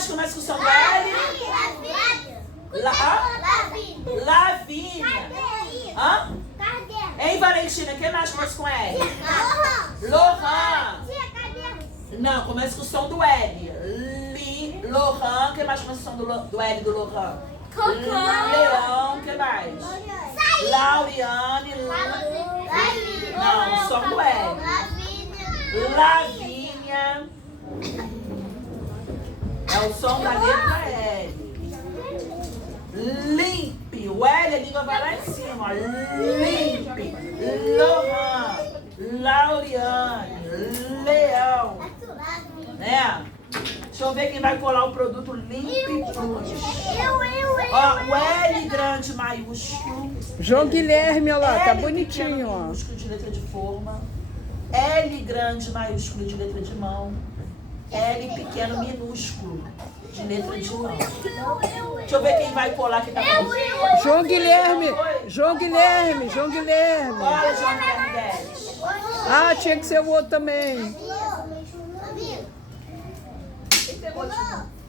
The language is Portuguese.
mais começa com o som do L? Lavínia. Hã? Hein, Valentina? Quem mais começa com L? Lohan. Não, começa com o som do L. Lohan. Quem mais começa com o som do L do Lohan? Leão. Quem mais? Lauriane. Não, o som do L. Lavínia. É o som da letra L. Limpe. O L, a língua vai lá em cima. Ó. Limpe. Lohan. Lauriane. Leão. Né? Deixa eu ver quem vai colar o produto Limpe Plus. Ó, o L grande maiúsculo. João Guilherme, olha lá, tá L bonitinho, pequeno ó. minúsculo de letra de forma. L grande maiúsculo de letra de mão. L pequeno minúsculo de letra de mão. Deixa eu ver quem vai colar que tá com João Guilherme, João Guilherme, João Guilherme. Olha, João Guilherme 10. Ah, tinha que ser o outro também. Quem pegou de novo?